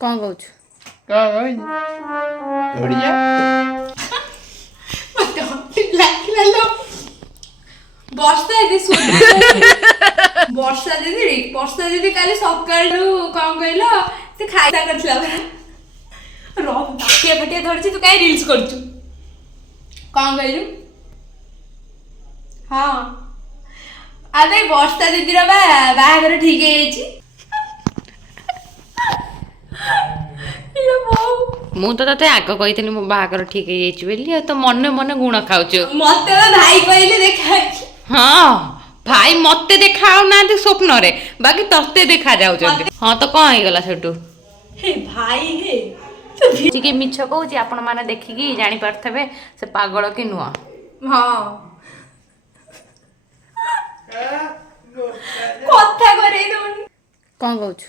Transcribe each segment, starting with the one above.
कौन कहूँ ବର୍ଷା ଦିଦି କାଲି ସକାଳୁ କଣ କହିଲ ସେ ଖାଇବା କରିଥିଲା ବାଟିଆ ଫାଟିଆ ଧରିଛି ତୁ କାହିଁ ରିଲ୍ସ କରୁଛୁ କଣ କହିଲୁ ହଁ ଆରେ ବର୍ଷା ଦିଦିର ବାହାଘର ଠିକ ହେଇଯାଇଛି ମୁଁ ତ ତତେ ଆଗ କହିଥିଲି ମୋ ବାହାଘର ଠିକ ହେଇଯାଇଛି ବୋଲି ଆଉ ତ ମନେ ମନେ ଗୁଣ ଖାଉଛୁ ମତେ ଭାଇ କହିଲେ ଦେଖାହେଇଛି ହଁ ଭାଇ ମତେ ଦେଖାଉନାହାନ୍ତି ସ୍ୱପ୍ନରେ ବାକି ତତେ ଦେଖା ଯାଉଛନ୍ତି ହଁ ତ କଣ ହେଇଗଲା ସେଠୁ ହେ ଭାଇ ହେ ଟିକେ ମିଛ କହୁଛି ଆପଣ ମାନେ ଦେଖିକି ଜାଣିପାରୁଥିବେ ସେ ପାଗଳ କି ନୁହଁ ହଁ କଥା କରେଇ ଦଉନି କଣ କହୁଛୁ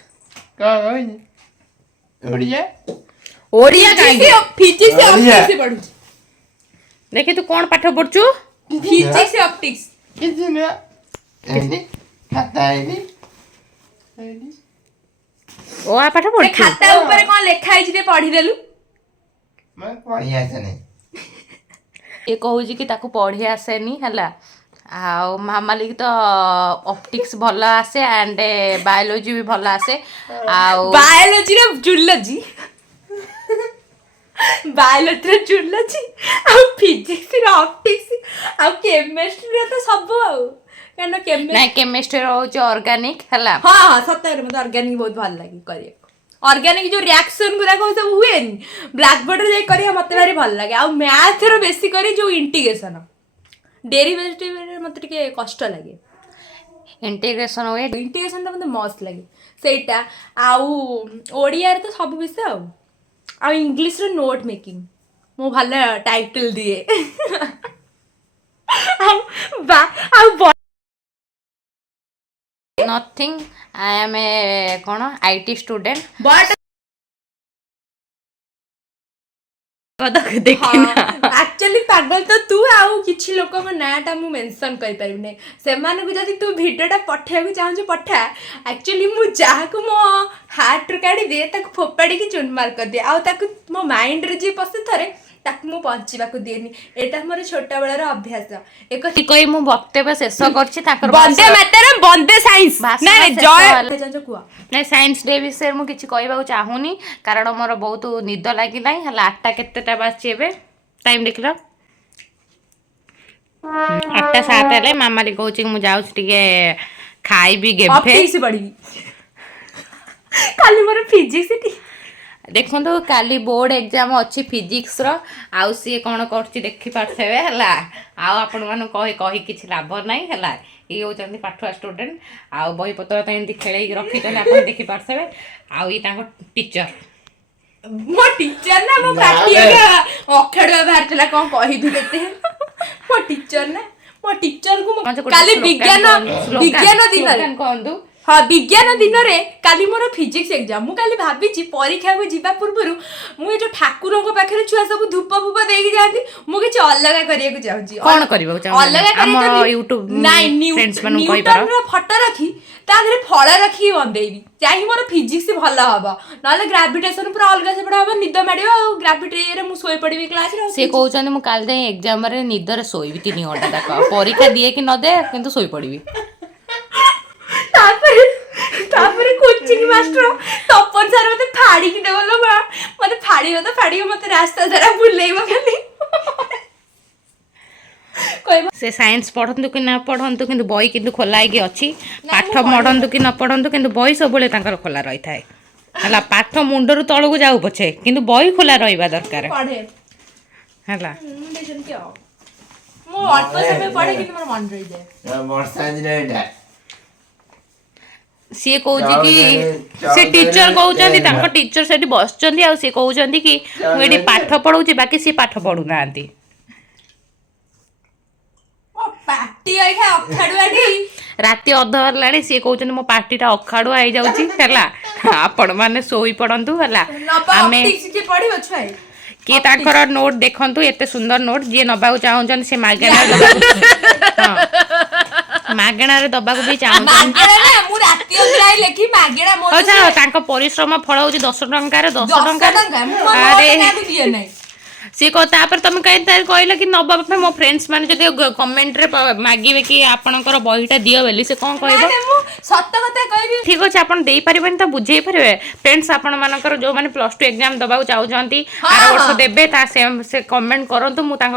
ଓଡ଼ିଆ ଓଡ଼ିଆ କାହିଁକି ଫିଜିକ୍ସ ଅପ୍ଟିକ୍ସ ପଢୁଛି ଦେଖି ତୁ କଣ ପାଠ ପଢୁଛୁ ଫିଜିକ୍ସ ଅପ୍ଟିକ୍ସ କିଛି ନୁହଁ ଏଇଠି ଖାତା ଏଇଠି ଓ ଆ ପାଠ ସେ ପଢୁଛୁ ଖାତା ଉପରେ କଣ ଲେଖା ହେଇଛି ଟିକେ ପଢିଦେଲୁ ମୁଁ ପଢ଼ି ଆସେନି ଏ କହୁଛି କି ତାକୁ ପଢି ଆସେନି ହେଲା ଆଉ ମାମାଲିକି ତ ଅପ୍ଟିକ୍ସ ଭଲ ଆସେ ଆଣ୍ଡ ବାୟୋଲୋଜି ବି ଭଲ ଆସେ ଆଉ ବାୟୋଲୋଜିର ଜୁଲୋଜି ବାୟୋଲୋଜିର ଜୁଲୋଜି ଆଉ ଫିଜିକ୍ସର ଅପ୍ଟିକ୍ସ ଆଉ କେମିଷ୍ଟ୍ରିର ତ ସବୁ ଆଉ କାରଣ ନାଇଁ କେମିଷ୍ଟ୍ରି ହଉଛି ଅର୍ଗାନିକ ହେଲା ହଁ ହଁ ସତରେ ମତେ ଅର୍ଗାନିକ ବହୁତ ଭଲ ଲାଗେ କରିବାକୁ ଅର୍ଗାନିକ ଯୋଉ ରିଆକ୍ସନ ଗୁଡାକ ସବୁ ହୁଏନି ବ୍ଲାକ୍ ବୋର୍ଡରେ ଯାଇ କରିବା ମତେ ଭାରି ଭଲ ଲାଗେ ଆଉ ମ୍ୟାଥର ବେଶୀ କରି ଯୋଉ ଇଣ୍ଟିଗ୍ରେସନ ଡେରିଭେଟିଭରେ ମତେ ଟିକେ କଷ୍ଟ ଲାଗେ ଇଣ୍ଟିଗ୍ରେସନ ହୁଏ ଇଣ୍ଟିଗ୍ରେସନଟା ମତେ ମସ୍ତ ଲାଗେ ସେଇଟା ଆଉ ଓଡ଼ିଆରେ ତ ସବୁ ବିଷୟ ଆଉ ଇଂଲିଶର ନୋଟ୍ ମେକିଂ ମୁଁ ଭଲ ଟାଇଟଲ ଦିଏ ଆଉ ନଥିଙ୍ଗ ଆଇ ଏମ୍ ଏ କ'ଣ ଆଇଟି ଷ୍ଟୁଡେଣ୍ଟ ବଟ୍ ଆକ୍ଚୁଆଲି ପାଗଳ ତ ତୁ ଆଉ କିଛି ଲୋକଙ୍କ ନାଁଟା ମୁଁ ମେନସନ୍ କରିପାରିବିନି ସେମାନଙ୍କୁ ଯଦି ତୁ ଭିଡ଼ିଓଟା ପଠେଇବାକୁ ଚାହୁଁଛୁ ପଠା ଆକ୍ଚୁଆଲି ମୁଁ ଯାହାକୁ ମୋ ହାର୍ଟରୁ କାଢ଼ିଦିଏ ତାକୁ ଫୋପାଡ଼ିକି ଚୁନମାର କରିଦିଏ ଆଉ ତାକୁ ମୋ ମାଇଣ୍ଡରେ ଯିଏ ପଶେ ଥରେ ତାକୁ ମୁଁ ବଞ୍ଚିବାକୁ ଦିଏନି ଏଇଟା ମୋର ଛୋଟବେଳର ଅଭ୍ୟାସ କହି ମୁଁ ବକ୍ତବ୍ୟ ଶେଷ କରିଛି ତାଙ୍କର ବନ୍ଦେ ମାତରମ୍ ବନ୍ଦେ ସାଇନ୍ସ କୁହ ନାଇଁ ସାଇନ୍ସ ଡେ ବିଷୟରେ ମୁଁ କିଛି କହିବାକୁ ଚାହୁଁନି କାରଣ ମୋର ବହୁତ ନିଦ ଲାଗିଲାଣି ହେଲା 8ଟା କେତେଟା ବାଜିଛି ଏବେ ଟାଇମ୍ ଦେଖିଲ 8:07 ହେଲେ ମାମାଲି କହୁଛି ମୁଁ ଯାଉଛି ଟିକେ ଖାଇବି ଗେଭେ ଅପ୍ଟିକ୍ସ ପଢିବି କାଲି ମୋର ଫିଜିକ୍ସ ଦେଖନ୍ତୁ କାଲି ବୋର୍ଡ଼ ଏକ୍ଜାମ୍ ଅଛି ଫିଜିକ୍ସର ଆଉ ସିଏ କ'ଣ କରୁଛି ଦେଖିପାରୁଥିବେ ହେଲା ଆଉ ଆପଣମାନଙ୍କୁ କହି କିଛି ଲାଭ ନାହିଁ ହେଲା ଇଏ ହେଉଛନ୍ତି ପାଠୁଆ ଷ୍ଟୁଡେଣ୍ଟ ଆଉ ବହିପତ୍ର ତ ଏମିତି ଖେଳେଇକି ରଖିଛନ୍ତି ଆପଣ ଦେଖିପାରୁଥିବେ ଆଉ ଇଏ ତାଙ୍କ ଟିଚର ମୋ ଟିଚର ନା ମୋ ପାଟି ଅଖାଡୁଆ ବାହାରିଥିଲା କ'ଣ କହିବି କେତେ ମୋ ଟିଚର ନା ମୋ ଟିଚରକୁ କାଲି ବିଜ୍ଞାନ ଦିନରେ କହନ୍ତୁ ହଁ ବିଜ୍ଞାନ ଦିନରେ କାଲି ମୋର ଫିଜିକ୍ସ ଏକ୍ଜାମ ମୁଁ କାଲି ଭାବିଛି ପରୀକ୍ଷାକୁ ଯିବା ପୂର୍ବରୁ ମୁଁ ଏ ଯୋଉ ଠାକୁରଙ୍କ ପାଖରେ ଛୁଆ ସବୁ ଧୂପ ଫୂପ ଦେଇକି ଯାଆନ୍ତି ମୁଁ କିଛି ଅଲଗା କରିବାକୁ ଚାହୁଁଛି କ'ଣ କରିବାକୁ ଚାହୁଁଛି ଅଲଗା ନ୍ୟୁଟନର ଫଟୋ ରଖି ତା ଦେହରେ ଫଳ ରଖିକି ବନ୍ଦେଇବି ଚାହିଁ ମୋର ଫିଜିକ୍ସ ଭଲ ହବ ନହେଲେ ଗ୍ରାଭିଟେସନ ପୁରା ଅଲଗା ସେପଟେ ହବ ନିଦ ମାଡ଼ିବ ଆଉ ଗ୍ରାଭିଟିରେ ମୁଁ ଶୋଇପଡ଼ିବି କ୍ଲାସରେ ସେ କହୁଛନ୍ତି ମୁଁ କାଲି ଯାଇ ଏକ୍ଜାମରେ ନିଦରେ ଶୋଇବି 3 ଘଣ୍ଟା ତାକ ପରୀକ୍ଷା ଦିଏ କି ନ ଦେ କିନ୍ତୁ ଶୋଇପଡ଼ିବି ତାପରେ କୋଚିଂ ମାଷ୍ଟର ତପନ ସାର୍ ମତେ ଫାଡ଼ିକି ଦେବ ଲୋ ମା ମତେ ଫାଡ଼ିବ ମତେ ରାସ୍ତା ସାରା ବୁଲେଇବ ଖାଲି ସେ ସାଇନ୍ସ ପଢ଼ନ୍ତୁ କି ନ ପଢ଼ନ୍ତୁ କିନ୍ତୁ ବହି କିନ୍ତୁ ଖୋଲା ହେଇକି ଅଛି ପାଠ ପଢ଼ନ୍ତୁ କି ନ ପଢ଼ନ୍ତୁ କିନ୍ତୁ ବହି ସବୁବେଳେ ତାଙ୍କର ଖୋଲା ରହିଥାଏ ହେଲା ପାଠ ମୁଣ୍ଡରୁ ତଳକୁ ଯାଉ ପଛେ କିନ୍ତୁ ବହି ଖୋଲା ରହିବା ଦରକାର ହେଲା ମୁଁ ଅଳ୍ପ ସମୟ ପଢ଼େ କିନ୍ତୁ ମୋର ମନେ ରହିଯାଏ ବର୍ଷା ଦିନ ଏଇଟା ସିଏ କହୁଛି କି ସେ ଟିଚର କହୁଛନ୍ତି ତାଙ୍କ ଟିଚର ସେଠି ବସିଛନ୍ତି ଆଉ ସିଏ କହୁଛନ୍ତି କି ମୁଁ ଏଠି ପାଠ ପଢ଼ଉଛି ବାକି ସିଏ ପାଠ ପଢ଼ୁନାହାନ୍ତି ରାତି ଅଧ ହେଲାଣି ସିଏ କହୁଛନ୍ତି ମୋ ପାଟିଟା ଅଖାଡୁଆ ହେଇଯାଉଛି ହେଲା ଆପଣ ମାନେ ଶୋଇ ପଡ଼ନ୍ତୁ ହେଲା ଆମେ କିଏ ତାଙ୍କର ନୋଟ ଦେଖନ୍ତୁ ଏତେ ସୁନ୍ଦର ନୋଟ ଯିଏ ନେବାକୁ ଚାହୁଁଛନ୍ତି ସେ ମାଗଣାରେ ଦବାକୁ ବି ଚାହୁଁଛନ୍ତି ମୁଁ ରାତି ସତ୍ୟଗ୍ରାହୀ ଲେଖି ମାଗେଣା ମୋ ହଉ ଛାଡ଼, ତାଙ୍କ ପରିଶ୍ରମ ଫଳ ହଉଛି 10 ଟଙ୍କାରେ 10 ଟଙ୍କା। ଆରେ ଆରେ ଦିଏ ନାହିଁ। ସିଏ ତାପରେ ତମେ କାହିଁ କହିଲ କି ନବା ପାଇଁ? ମୋ ଫ୍ରେଣ୍ଡସ୍ ମାନେ ଯଦି କମେଣ୍ଟରେ ମାଗିବେ କି ଆପଣଙ୍କର ବହିଟା ଦିଅ ବୋଲି, ସେ କ'ଣ କହିବ? ମୁଁ ସତ କଥା କହିବି। ଠିକ୍ ଅଛି, ଆପଣ ଦେଇପାରିବେନି ତ ବୁଝେଇ ପାରିବେ। ଫ୍ରେଣ୍ଡସ୍, ଆପଣମାନଙ୍କର ଯେଉଁମାନେ +2 ଏକ୍ଜାମ୍ ଦେବାକୁ ଚାହୁଁଛନ୍ତି, ଆର ବର୍ଷ ଦେବେ, ସେ କମେଣ୍ଟ କରନ୍ତୁ। ମୁଁ ତାଙ୍କ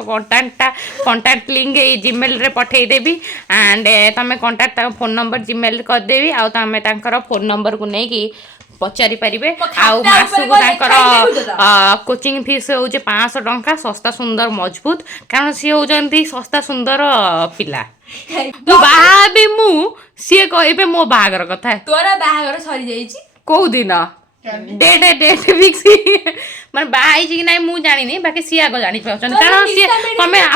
କଣ୍ଟାକ୍ଟ ଲିଙ୍କ୍ ଏଇ ଜିମେଲ୍ରେ ପଠାଇଦେବି। ଆଣ୍ଡ ତମେ କଣ୍ଟାକ୍ଟ ତାଙ୍କ ଫୋନ୍ ନମ୍ବର ଜିମେଲ୍ କରିଦେବି। ଆଉ ତମେ ତାଙ୍କର ଫୋନ୍ ନମ୍ବରକୁ ନେଇକି ପଚାରି ପାରିବେ। ଆଉ ମାସକୁ ତାଙ୍କର କୋଚିଂ ଫିସ୍ ହେଉଛି 500 ଟଙ୍କା। ଶସ୍ତା ସୁନ୍ଦର ମଜବୁତ, କାରଣ ସିଏ ହେଉଛନ୍ତି ଶସ୍ତା ସୁନ୍ଦର ପିଲା। ମୁଁ ବାହା ହେବି, ସିଏ କହିବେ ମୋ ବାହାଘର କଥା। ତୋର ବାହାଘର ସରିଯାଇଛି କୋଉ ଦିନ? ଡେଟ୍ ଫିକ୍ସ ମାନେ ବାହା ହେଇଛି କି ନାଇଁ ମୁଁ ଜାଣିନି, ବାକି ସିଏ ଆଗ ଜାଣିପାରୁଛନ୍ତି। କାରଣ ସିଏ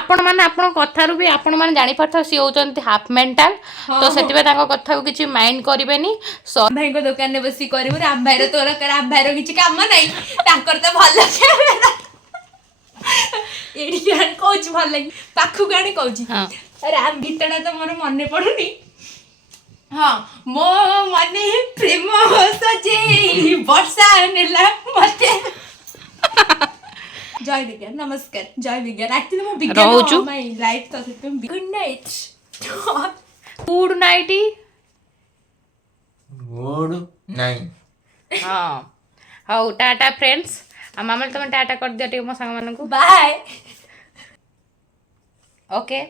ଆପଣମାନେ ଆପଣଙ୍କ କଥାରୁ ବି ଆପଣମାନେ ଜାଣିପାରୁଥିବେ ସିଏ ହେଉଛନ୍ତି ହାଫ୍ ମେଣ୍ଟାଲ। ତ ସେଥିପାଇଁ ତାଙ୍କ କଥାକୁ କିଛି ମାଇଣ୍ଡ କରିବେନି। ଭାଇଙ୍କ ଦୋକାନରେ ବସି କରିବୁ। ରାମ ଭାଇର ତୋର ରାମ ଭାଇର କିଛି କାମ ନାହିଁ, ତାଙ୍କର ତ ଭଲ କ୍ୟାମେରା। ଏଇଠି ଆଣି କହୁଛି ଭଲ ଲାଗି, ପାଖକୁ ଆଣି କହୁଛି ରାମ ଗୀତଟା ତ ମୋର ମନେ ପଡୁନି। ହଁ, ମୋ ମନେ ପ୍ରେମ ସଜେଇ ବର୍ଷା ନେଲା ମତେ। ଜୟ ବିଜ୍ଞାନ, ନମସ୍କାର। ଜୟ ବିଜ୍ଞାନ। ଆକ୍ଚୁଆଲି ମୁଁ ବିଜ୍ଞାନ ମାଇ ଲାଇଫ୍ ତ ସେଥିପାଇଁ good night. Good night. Good night. ହଁ, ହଉ ଟାଟା ଫ୍ରେଣ୍ଡସ୍। ଆଉ ମାମା ତମେ ଟାଟା କରିଦିଅ ଟିକେ ମୋ ସାଙ୍ଗମାନଙ୍କୁ। ବାଏ। ଓକେ।